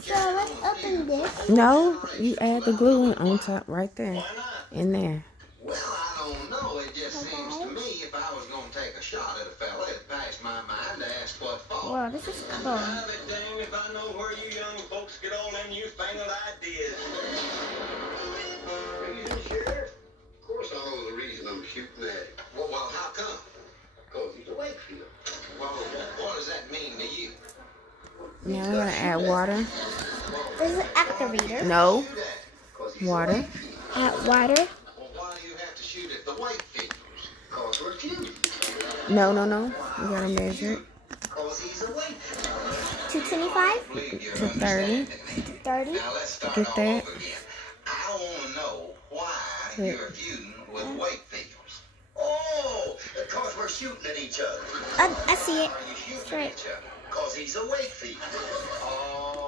So let's open this. No, you add the glue in on top right there. In there. Well, I don't know. It just seems to me if I was going to take a shot at a fella, it passed my mind to ask what for. Wow, this is cool. I'll be dang if I know where you young folks get all them newfangled ideas. Reason, Sheriff? Of course I know the reason I'm shooting at him. Well, how come? Because he's a Wakefield. Well, what does that mean to you? Now we're gonna add water. This is an activator. No. Water. Add water. Well, why do you have to shoot at the Wakefields? Because we're feud. No. You gotta measure it. Because he's a Wakefield. 225 To 30. 30. Now let's start Get all that? over again. I want to know why you're feuding with Wakefields. Oh, because we're shooting at each other. I see it. Are you shooting Straight. at each other? Because he's a Wakefield. Oh,